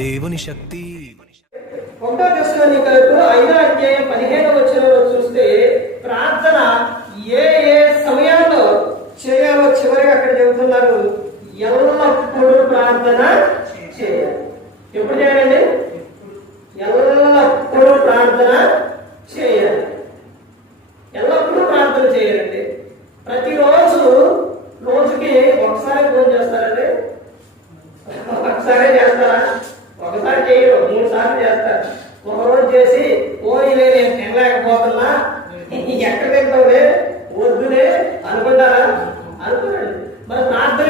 దేవుని శక్తి. 1 తెస్సలోనికీయులకు 5వ అధ్యాయం 15వ వచనంలో చూస్తే ప్రార్థన ఏ ఏ సమయాల్లో చేయాలో చివరిగా అక్కడ చెబుతున్నారు. ఎల్లప్పుడూ ప్రార్థన చేయాలి. ఎప్పుడు చేయాలండి? ఎల్లప్పుడూ ప్రార్థన చేయాలి. ఎల్లప్పుడూ ప్రార్థన చేయాలండి. ప్రతిరోజు రోజుకి ఒకసారి ఫోన్ చేస్తారండి? ఒకసారి చేస్తారా? ఒకసారి చేయరు, 3 సార్లు చేస్తారు. ఒకరోజు చేసి పోనీలే నేను తినలేకపోతున్నా, ఎక్కడ తింటావులే, వద్దులే అనుకుంటారా? అనుకోండి. మరి ప్రార్థన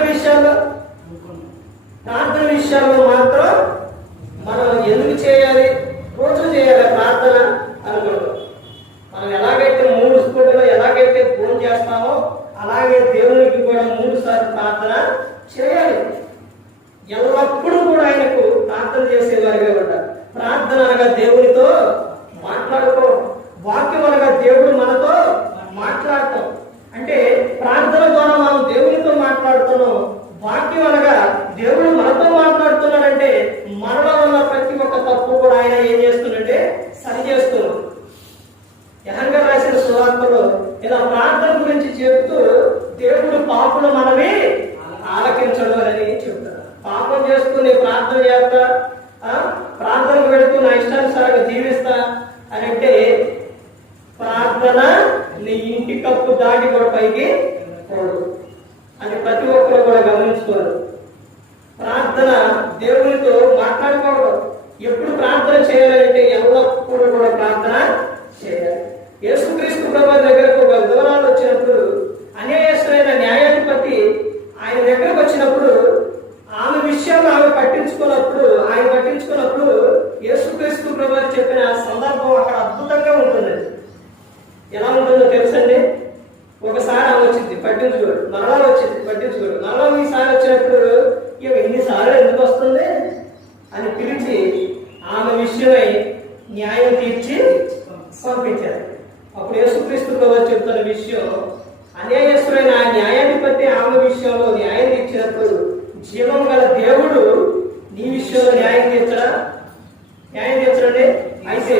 విషయాల్లో మాత్రం మనం ఎందుకు చేయాలి? రోజు చేయాలి ప్రార్థన అనుకుంటాం. మనం ఎలాగైతే 3 పూటలో ఎలాగైతే ఫోన్ చేస్తామో అలాగే దేవునికి కూడా 3 సార్లు ప్రార్థన చేయాలి. ఎల్లప్పుడూ కూడా ఆయనకు ప్రార్థన చేసేవారిగా ఉంటారు. ప్రార్థన అనగా దేవునితో మాట్లాడుకోవడం, వాక్యం అనగా దేవుడు మనతో మాట్లాడటం. అంటే ప్రార్థన ద్వారా మనం దేవునితో మాట్లాడుతున్నాం, వాక్యం అనగా దేవుడు మనతో మాట్లాడుతున్నాడంటే మనలో ఉన్న ప్రతి ఒక్క తప్పు కూడా ఆయన ఏం చేస్తుందంటే సరి చేస్తున్నాడు. యోహాను రాసిన సువార్తలో ఇలా ప్రార్థన గురించి చెబుతూ దేవుడు పాపులు మనమే ఆలకించడం అని చెప్తారు. పాపం చేసుకుని ప్రార్థన చేస్తా, ప్రార్థనకు వెళుతూ నా ఇష్టానుసారంగా జీవిస్తా అని అంటే ప్రార్థన నీ ఇంటి కప్పు దాటి కూడా పైకి పోదు అని ప్రతి ఒక్కరు కూడా గమనించుకోరు. ప్రార్థన దేవునితో మాట్లాడుకోవడం. ఎప్పుడు ప్రార్థన చేయాలంటే ఎల్లప్పుడూ కూడా ప్రార్థన చేయాలి. యేసుక్రీస్తు ప్రభువు దగ్గరకు ఒక విధవరాలు వచ్చినప్పుడు, అన్యాయస్తులైన న్యాయాధిపతి ఆయన దగ్గరకు వచ్చినప్పుడు ఆమె విషయాలు ఆయన పట్టించుకున్నప్పుడు యేసుక్రీస్తు ప్రభువు చెప్పిన సందర్భం అక్కడ అద్భుతంగా ఉంటుంది. ఎలా ఉంటుందో తెలుసండి? ఒకసారి ఆమె వచ్చింది, పట్టించుకోడు. మరలా వచ్చింది, పట్టించుకోడు. మరలా ఈసారి వచ్చినప్పుడు ఇన్నిసార్లు ఎందుకు వస్తుంది అని పిలిచి ఆమె విషయమై న్యాయం తీర్చి పంపించారు. అప్పుడు యేసుక్రీస్తు ప్రభువు చెప్తున్న విషయం, అన్యాయస్తులైన న్యాయాధిపతి ఆమె విషయంలో న్యాయం తీర్చినప్పుడు జీవం గల దేవుడు నీ విషయంలో న్యాయం తీర్చడండి. అయితే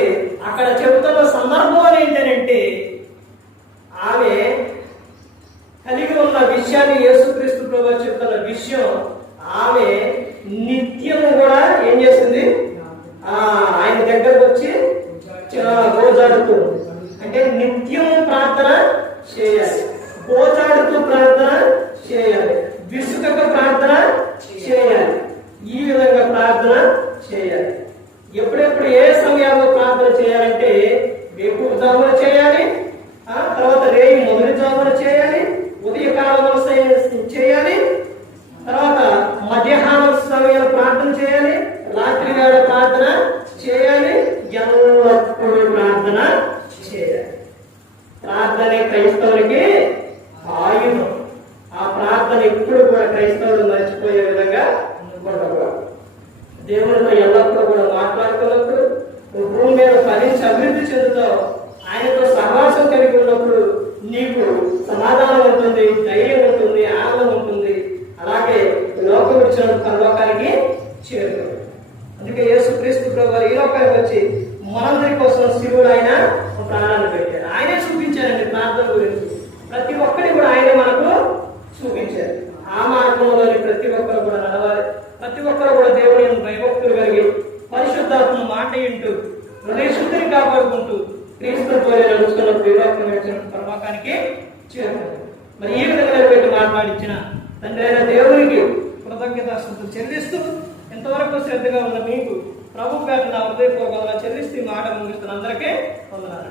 అక్కడ చెబుతున్న సందర్భం ఏంటంటే ఆమె కలిగి ఉన్న విషయాన్ని యేసుక్రీస్తు ప్రభువు చెప్తున్న విషయం, ఆమె నిత్యము కూడా ఏం చేసింది? ఆయన దగ్గరకు వచ్చి గోజాడుతూ, అంటే నిత్యము ప్రార్థన చేయాలి, గోజాడుతూ ప్రార్థన చేయాలి, విసుకక ప్రార్థన చేయాలి. ఈ విధంగా ప్రార్థన చేయాలి. ఎప్పుడెప్పుడు ఏ సమయాల్లో ప్రార్థన చేయాలంటే వేకువ జామున చేయాలి, తర్వాత రేయి మొదటి జామున చేయాలి, ఉదయకాలంలో చేయాలి, తర్వాత మధ్యాహ్నం సమయంలో ప్రార్థన చేయాలి, రాత్రి వేళ ప్రార్థన చేయాలి, ఎల్లప్పుడూ ప్రార్థన చేయాలి. ప్రార్థనే క్రైస్తవునికి ఆయుధం. ఆ ప్రార్థన ఎప్పుడు కూడా క్రైస్తవులు మర్చిపోయే విధంగా ఉండకూడదు. దేవునితో ఎల్లప్పుడూ కూడా మాట్లాడుకున్నప్పుడు భూమి మీద ఫలించి అభివృద్ధి చెందుతావు. ఆయనతో సహవాసం కలిగి ఉన్నప్పుడు నీకు సమాధానం ఉంటుంది, ధైర్యం ఉంటుంది, ఆనందం ఉంటుంది. అలాగే లోకం విడిచిన పరలోకానికి చేరుతుంది. అందుకే యేసుక్రీస్తు ప్రభువు ఈ లోకానికి వచ్చి మనందరి కోసం శివుడు ఆయన ప్రాణాన్ని పెట్టారు. ఆయనే చూపించారండి ప్రార్థన గురించి. ప్రతి ఒక్కరి కూడా ఆయనే మనకు చూపించారు. ఆ మార్గంలోని ప్రతి ఒక్కరు కూడా నడవాలి. ప్రతి ఒక్కరు కూడా దేవుని భయభక్తులు కలిగి పరిశుద్ధాత్మ మాట వింటూ హృదయ శుద్ధిని కాపాడుకుంటూ క్రీస్తు పోలే నడుచుకున్నప్పుడు పరలోకానికి చేరుకుంటారు. మరి ఈ విధంగా పెట్టి మాట్లాడించిన తండ్రి అయిన దేవునికి కృతజ్ఞతాస్తుతులు చెల్లిస్తూ ఎంతవరకు శ్రద్ధగా ఉన్న మీకు ప్రభు పేరు నా హృదయపూర్వకంగా చెల్లిస్తూ మాట ముగిస్తున్న అందరికీ వందనాలు.